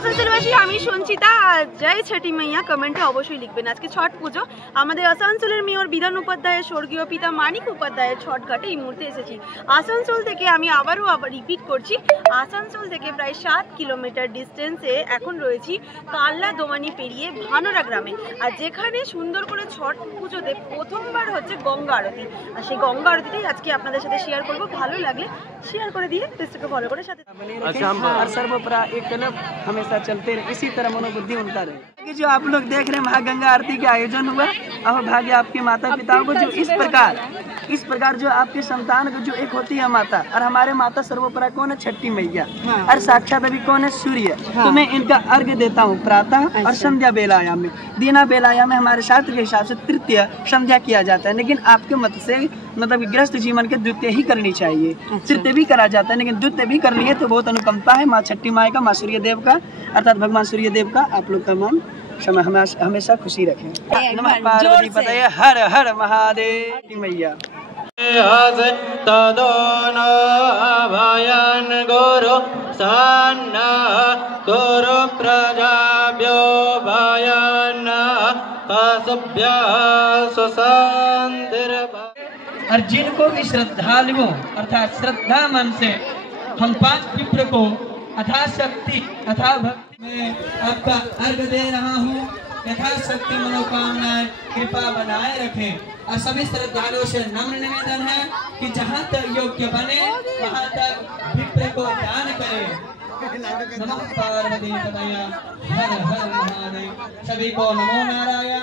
আসানসোলবাসী, আমি সঞ্চিতা। জয় ছটি মাইয়া কমেন্টে অবশ্যই লিখবেন। আজকে ছট পুজো। আমাদের আসানসোলের মেয়র বিধান উপাধ্যায়ের স্বর্গীয় পিতা মানিক উপাধ্যায়ের ছট ঘাটে এই মুহূর্তে এসেছি। আসানসোল থেকে আমি আবার রিপিট করছি, আসানসোল থেকে প্রায় 7 কিলোমিটার ডিস্টেন্সে এখন রয়েছি কাল্লা দোমানি পেরিয়ে ভানোরা গ্রামে। আর যেখানে সুন্দর করে ছট পুজোতে প্রথমবার হচ্ছে গঙ্গা আরতি। আর সেই গঙ্গা আরতিটাই আজকে আপনাদের সাথে শেয়ার করবো। ভালো লাগলে শেয়ার করে দিয়ে পেজটাকে ফলো করে সাথে और सर्वोपरा एक कलम हमेशा चलते रहे, इसी तरह मनोबुद्धि उनका रहे। जो आप लोग देख रहे हैं महागंगा आरती का आयोजन हुआ और भाग्य आपके माता पिताओं को जो इस प्रकार जो आपके संतान को जो एक होती है माता, और हमारे माता सर्वोपरा कौन है? छठी मैया। और साक्षात अभी कौन है? सूर्य। तो मैं इनका अर्घ्य देता हूँ प्रातः और संध्या बेलायाम में। दीना बेलायाम में हमारे शास्त्र के हिसाब से तृतीय संध्या किया जाता है, लेकिन आपके मत से मतलब गृहस्थ जीवन के द्वितीय ही करनी चाहिए। तृतीय भी करा जाता है, लेकिन द्वितीय भी करनी है तो बहुत अनुकंपा है माँ छठी माई का, माँ सूर्य देव का, अर्थात भगवान सूर्य देव का। आप लोग तमाम समय हमेशा खुशी रखें। नमः पार्वती पतये, हर हर महादेव मैया। भयन गुरु सन्ना गुरु प्रजाभ्यो भयन पशुभ्य सुशांतिर। और जिनको भी श्रद्धालुओं अर्थात श्रद्धा मन से हम 5 विप्र को यथाशक्ति अथा भक्ति में आपका अर्घ दे रहा हूँ। यथाशक्ति मनोकामनाएं कृपा बनाए रखें। और सभी श्रद्धालुओं से नम्र निवेदन है कि जहाँ तक योग्य बने वहाँ तक विप्र को दान करें। नमः पार्वती पतये, हर हर महादेव। सभी को नमो नारायण।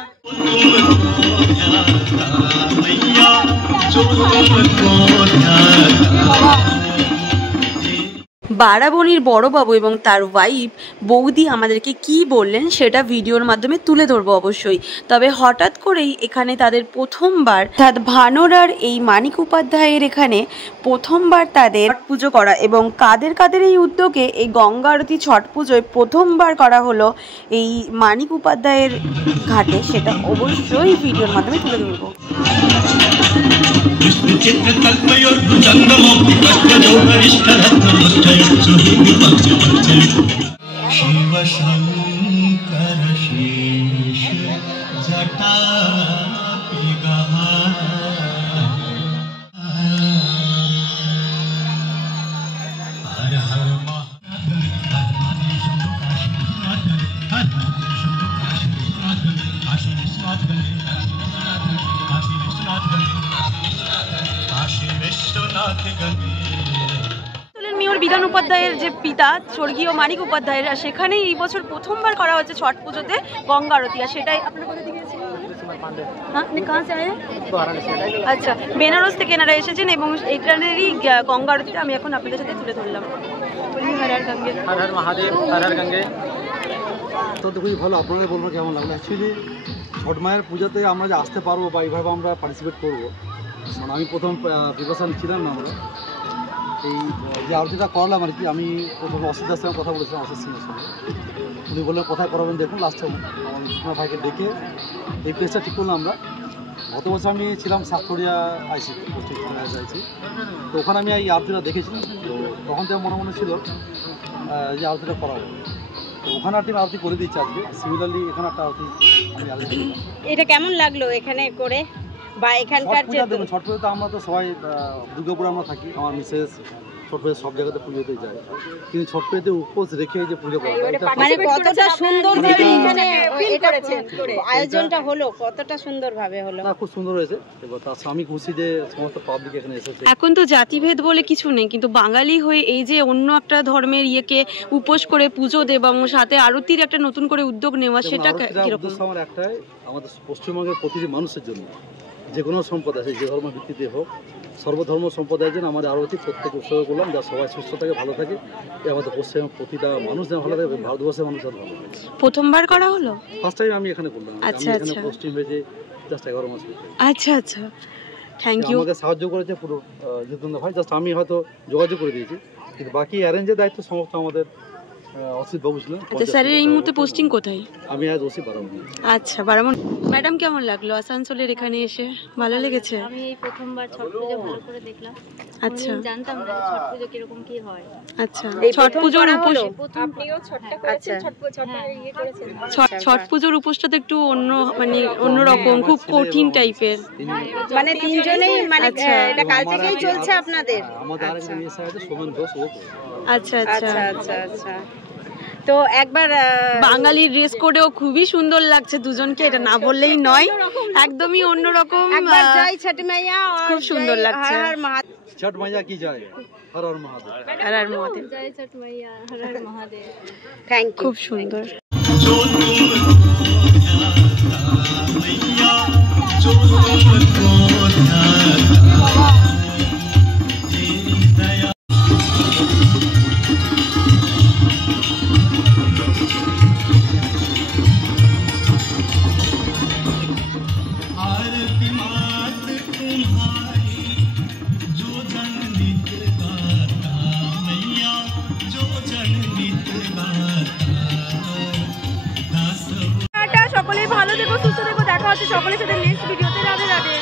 বারাবণীর বড়বাবু এবং তার ওয়াইফ বৌদি আমাদেরকে কি বললেন সেটা ভিডিওর মাধ্যমে তুলে ধরবো অবশ্যই। তবে হঠাৎ করেই এখানে তাদের প্রথমবার, অর্থাৎ ভানোরার এই মানিক উপাধ্যায়ের এখানে প্রথমবার তাদের পুজো করা, এবং কাদের কাদের এই উদ্যোগে এই গঙ্গা আরতি ছট পুজোয় প্রথমবার করা হলো এই মানিক উপাধ্যায়ের ঘাটে, সেটা অবশ্যই ভিডিওর মাধ্যমে তুলে ধরবো। शिव शंकर शेष जटा हर हर মেয়র বিধান উপাধ্যায়ের যে পিতা স্বর্গীয় মানিক উপাধ্যায়ের, সেখানেই এই বছর প্রথমবার করা হচ্ছে ছট পুজোতে গঙ্গা আরতি। আর সেটাই আপনারা কোথা থেকে এসেছেন? আচ্ছা, বেনারস থেকে এনারা এসেছেন এবং এইখানেরই গঙ্গা আরতিটা আমি এখন আপনাদের সাথে তুলে ধরলাম। হর হর গঙ্গে, হর হর মহাদেব, হর হর গঙ্গে। তো খুবই ভালো। আপনাদের বলবো কেমন লাগলো? অ্যাকচুয়ালি ছট মায়ের পূজাতে আমরা যে আসতে পারবো বা এইভাবে আমরা পার্টিসিপেট করবো, মানে আমি প্রথম প্রিপারেশন ছিলাম না। আমরা এই যে আরতিটা করলাম আর কি, আমি প্রথমে অসিতার সঙ্গে কথা বলেছিলাম, অসিত সিংয়ের সঙ্গে। উনি বললেন কোথায় করাবেন দেখুন। লাস্টে আমার ভাইকে ডেকে এই প্লেসটা ঠিক করলাম আমরা। গত বছর আমি ছিলাম সাতরিয়া আইসি আইসি, তো ওখানে আমি এই আরতিটা দেখেছিলাম। তো তখন তো মনে মনে ছিল যে আরতিটা করা হবে, তো ওখানে আরতি করে দিচ্ছি আজকে। সিমিলারলি এখানে একটা আরতি আমি আরতি। এটা কেমন লাগলো এখানে করে বা এখানকার যে ছট পুজো? তো আমরা তো সবাই দুর্গাপুরে আমরা থাকি, আমার মিসেস ছট পুজো সব জায়গাতে পুজোতে যায়, কিন্তু ছট পুজোতে উপোস রেখে যে পুজো করা, মানে কতটা সুন্দরভাবে এখানে ফিল করেছেন, আয়োজনটা হলো কতটা সুন্দরভাবে হলো। না, খুব সুন্দর হয়েছে। এবার তার আমি খুশি যে সমস্ত পাবলিক এখানে এসেছে। এখন তো জাতিভেদ বলে কিছু নেই, কিন্তু বাঙালি হয়ে এই যে অন্য একটা ধর্মের ইয়েকে উপোস করে পুজো দেওয়া এবং সাথে আরতির একটা নতুন করে উদ্যোগ নেওয়া, সেটা কিরকম? আমার একটাই, আমাদের পশ্চিমবঙ্গের প্রতিটি মানুষের জন্য, যে কোনো সম্প্রদায় আছে, যে ধর্ম ভিত্তিতে হোক, সর্বধর্ম সম্প্রদায়ের জন্য আমাদের আরতি প্রত্যেক উৎসর্গ করলাম, যা সবাই সুস্থ থাকে, ভালো থাকে। আমাদের পশ্চিমবঙ্গের প্রতিটা মানুষ যেন ভালো থাকে, ভারতবর্ষের মানুষ যেন ভালো থাকে। প্রথমবার করা হলো, ফার্স্ট টাইম আমি এখানে করলাম। আচ্ছা এখানে পোস্টিং হয়েছে জাস্ট 11 মাস। আচ্ছা আচ্ছা, থ্যাংক ইউ। আমাকে সাহায্য করেছে পুরো জিতেন্দ্র ভাই, জাস্ট আমি হয়তো যোগাযোগ করে দিয়েছি, কিন্তু বাকি অ্যারেঞ্জের দায়িত্ব সমস্ত আমাদের অসিত বাবু ছিলেন। আচ্ছা, স্যারের এই মুহূর্তে পোস্টিং কোথায়? আমি আজ ওসি বারামুনি। আচ্ছা, বারামুনি। ম্যাডাম কেমন লাগলো আসানসোলের এখানে এসে? ভালো লেগেছে? আমি এই প্রথমবার ছট পুজো ভালো করে দেখলাম। আচ্ছা, জানতাম না ছট পুজো কিরকম কি হয়। আচ্ছা, ছট পুজোর উপোস, আপনিও ছটটা করেছেন, ছট ইয়ে করেছেন। ছট পুজোর উপোসটা তো একটু অন্য, মানে অন্যরকম, খুব কঠিন টাইপের। মানে তিনজনেই মানে আচ্ছা। এটা কাল থেকেই চলছে আপনাদের? আমাদের আরেকজন এসে আছে সোমেন ঘোষ, ও করে। আচ্ছা আচ্ছা, আচ্ছা আচ্ছা আচ্ছা। তো একবার বাঙালি ড্রেস কোডেও খুবই সুন্দর লাগছে দুজনকে, এটা না বললেই নয়, একদমই অন্যরকম, একবার জয় ছট মাইয়া, খুব সুন্দর লাগছে। হর হর মহাদেব। ছট মাইয়া কি যায়, হর হর মহাদেব। হর হর মহাদেব, জয় ছট মাইয়া, হর হর মহাদেব। Thank you. খুব সুন্দর। जो तुमको ध्याता दया आरती मात तुम्हारी जो जन नित गाता मैया, जो जन नित गाता दास টাটা, সকলেই ভালো থেকো, সুস্থ থেকো, দেখা হচ্ছে সকলের সাথে নেক্সট ভিডিওতে। রাধে রাধে।